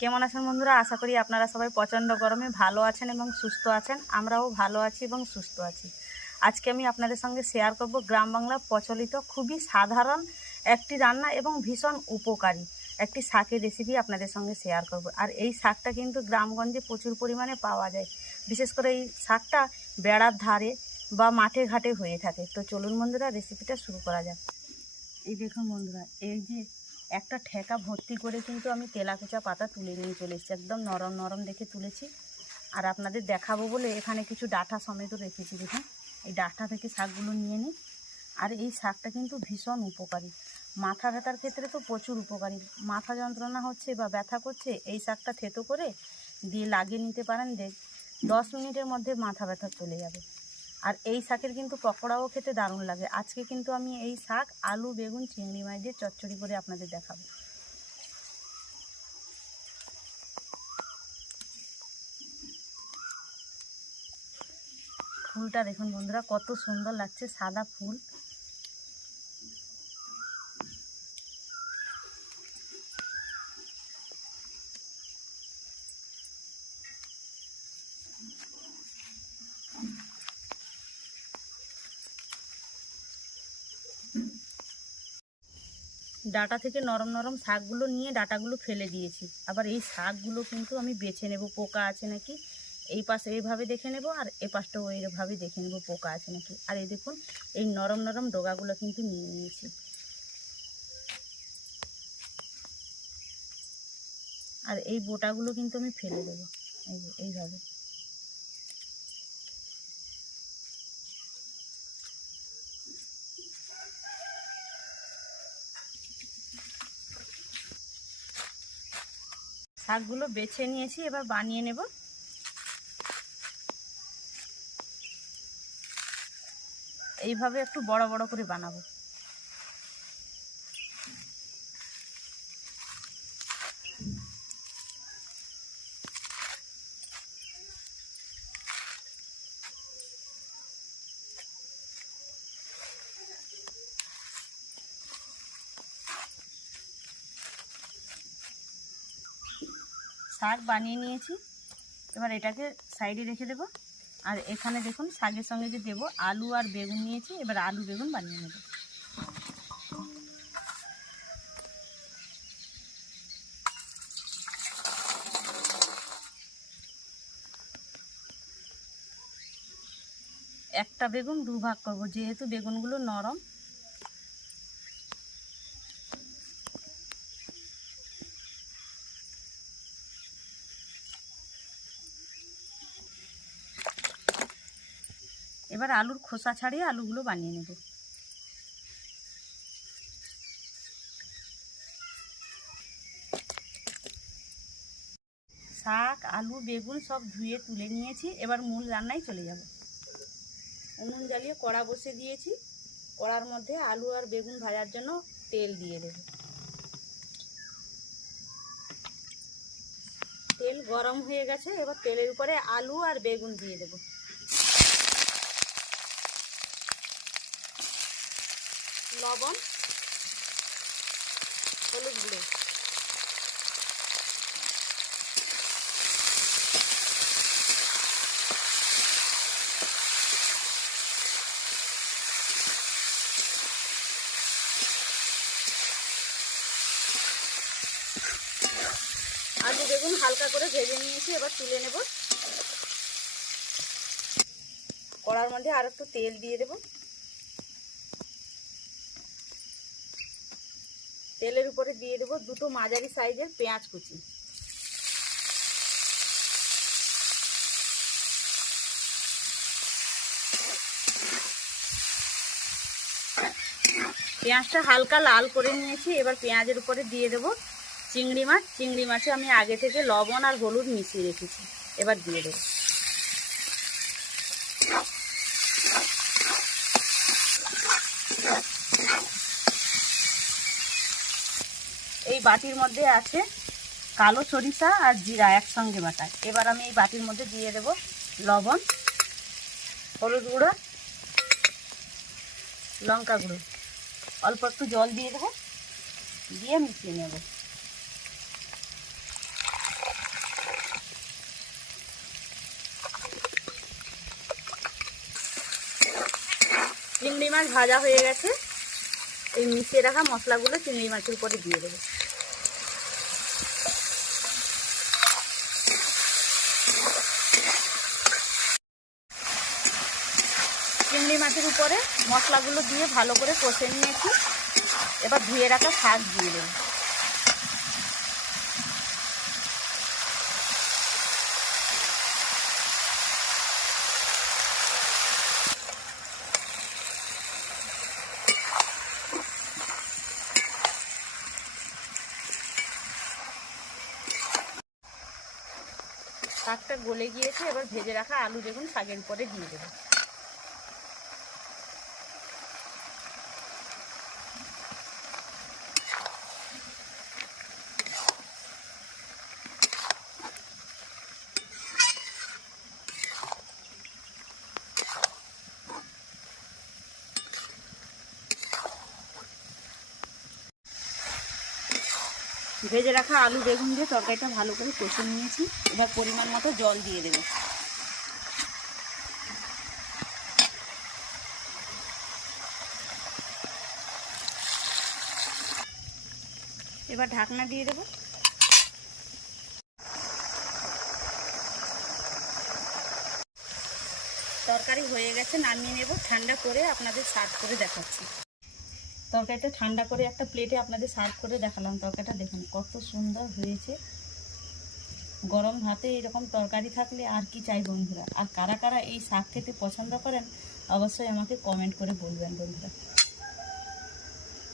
কেমন আছেন বন্ধুরা? আশা করি আপনারা সবাই প্রচণ্ড গরমে ভালো আছেন এবং সুস্থ আছেন। আমরাও ভালো আছি এবং সুস্থ আছি। আজকে আমি আপনাদের সঙ্গে শেয়ার করব গ্রাম বাংলা প্রচলিত, খুবই সাধারণ একটি রান্না এবং ভীষণ উপকারী একটি শাকের রেসিপি আপনাদের সঙ্গে শেয়ার করব। আর এই শাকটা কিন্তু গ্রামগঞ্জে প্রচুর পরিমাণে পাওয়া যায়। বিশেষ করে এই শাকটা বেড়ার ধারে বা মাঠে ঘাটে হয়ে থাকে। তো চলুন বন্ধুরা রেসিপিটা শুরু করা যাক। এই দেখুন বন্ধুরা, এই যে একটা ঠেকা ভর্তি করে কিন্তু আমি তেলাকুচা পাতা তুলে নিয়ে চলে এসেছি। একদম নরম নরম দেখে তুলেছি। আর আপনাদের দেখাবো বলে এখানে কিছু ডাঁটা সমেত রেখেছি, দেখুন। এই ডাঁটা থেকে শাকগুলো নিয়ে নিই। আর এই শাকটা কিন্তু ভীষণ উপকারী। মাথা ব্যথার ক্ষেত্রে তো প্রচুর উপকারী। মাথা যন্ত্রণা হচ্ছে বা ব্যথা করছে, এই শাকটা থেতো করে দিয়ে লাগিয়ে নিতে পারেন দেখ দশ মিনিটের মধ্যে মাথা ব্যথা চলে যাবে। আর এই শাকের কিন্তু পকোড়াও খেতে দারুণ লাগে। আজকে কিন্তু আমি এই শাক, আলু, বেগুন, চিংড়ি মাছ দিয়ে চচ্চড়ি করে আপনাদের দেখাবো। ফুলটা দেখুন বন্ধুরা, কত সুন্দর লাগছে, সাদা ফুল। ডাটা থেকে নরম নরম শাকগুলো নিয়ে ডাটাগুলো ফেলে দিয়েছি। আবার এই শাকগুলো কিন্তু আমি বেছে নেব, পোকা আছে নাকি? এই পাশে এইভাবে দেখে নেব আর এ পাশটাও এইভাবে দেখে নেব, পোকা আছে নাকি? আর এই দেখুন, এই নরম নরম ডোগাগুলো কিন্তু নিয়ে নিয়েছি। আর এই বোটাগুলো কিন্তু আমি ফেলে দেবো। এই এইভাবে। শাকগুলো বেছে নিয়েছি এবার বানিয়ে নেব। এইভাবে একটু বড় বড় করে বানাবো। শাক বানিয়ে নিয়েছি। এবার এটাকে সাইডে রেখে দেব। আর এখানে দেখুন, শাকের সঙ্গে যে দেবো, আলু আর বেগুন নিয়েছি। এবার আলু বেগুন বানিয়ে নেব। একটা বেগুন দু ভাগ করব, যেহেতু বেগুনগুলো নরম। এবার আলুর খোসা ছাড়িয়ে আলুগুলো বানিয়ে নেব। শাক, আলু, বেগুন সব ধুয়ে তুলে নিয়েছি, এবার মূল রান্নায় চলে যাব। উনুন জ্বালিয়ে কড়া বসে দিয়েছি। কড়ার মধ্যে আলু আর বেগুন ভাজার জন্য তেল দিয়ে দেব। তেল গরম হয়ে গেছে, এবার তেলের উপরে আলু আর বেগুন দিয়ে দেবো। লবণ, হলুদ গুঁড়ো। আলু বেগুন হালকা করে ভেজে নিয়েছি, এবার তুলে নেব। কড়ার মধ্যে আর একটু তেল দিয়ে দেবো। তেলের উপরে দিয়ে দেবো দুটো মাঝারি সাইজের পেঁয়াজ কুচি। পেঁয়াজটা হালকা লাল করে নিয়েছি, এবার পেঁয়াজের উপরে দিয়ে দেবো চিংড়ি মাছ। চিংড়ি মাছে আমি আগে থেকে লবণ আর হলুদ মিশিয়ে রেখেছি, এবার দিয়ে দেবো। বাটির মধ্যে আছে কালো সরিষা আর জিরা একসঙ্গে বাটা এবার আমি এই বাটির মধ্যে দিয়ে দেব লবণ, হলুদ গুঁড়ো, লঙ্কা গুঁড়ো। অল্প একটু জল দিয়ে দেবো, দিয়ে মিশিয়ে নেব। চিংড়ি মাছ ভাজা হয়ে গেছে। এই মিশিয়ে রাখা মশলাগুলো চিংড়ি মাছের উপরে দিয়ে দেবো। মাছের উপরে মশলাগুলো দিয়ে ভালো করে কষে নিয়েছি। এবার ধুয়ে রাখা শাক দিয়ে দেবো। শাকটা গলে গিয়েছে, এবার ভেজে রাখা আলু দেখুন শাকের পরে দিয়ে দেবো। ভেজে রাখা আলু বেগুন দিয়ে তরকারিটা ভালো করে কষে নিয়েছি। এবার পরিমাণ মতো জল দিয়ে দেবো। এবার ঢাকনা দিয়ে দেবো। তরকারি হয়ে গেছে, নামিয়ে নেব। ঠান্ডা করে আপনাদের সার্ভ করে দেখাচ্ছি। তরকারিটা ঠান্ডা করে একটা প্লেটে আপনাদের সার্ভ করে দেখালাম। তরকারিটা দেখুন কত সুন্দর হয়েছে। গরম ভাতে এরকম তরকারি থাকলে আর কি চাই বন্ধুরা? আর কারা কারা এই শাক খেতে পছন্দ করেন, অবশ্যই আমাকে কমেন্ট করে বলবেন বন্ধুরা।